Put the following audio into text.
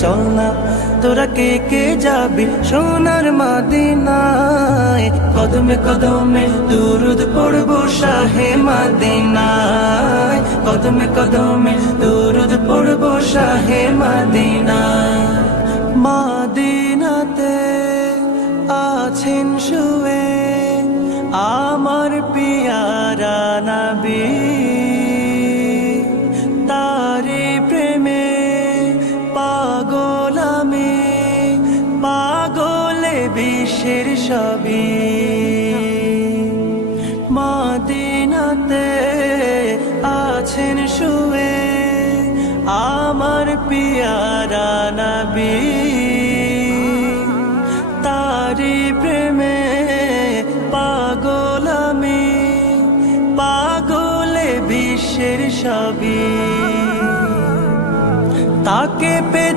চল না তোরা কে কে যাবি সোনার মদিনায় কদমে কদমে দুরুদ পড়বো শাহে মদিনায় কদমে কদমে দুরুদ পড়বো শাহে মদিনায় মদিনাতে আছেন শুয়ে আমার পিয়ারা নবী তারে প্রেমে পাগল আমি পাগলে বিশ্বের সবই মদিনাতে আছেন শুয়ে আমার পিয়ারা নবী তারি প্রেমে পাগল আমি পাগলে বিশ্বের সবই তাকে পেতে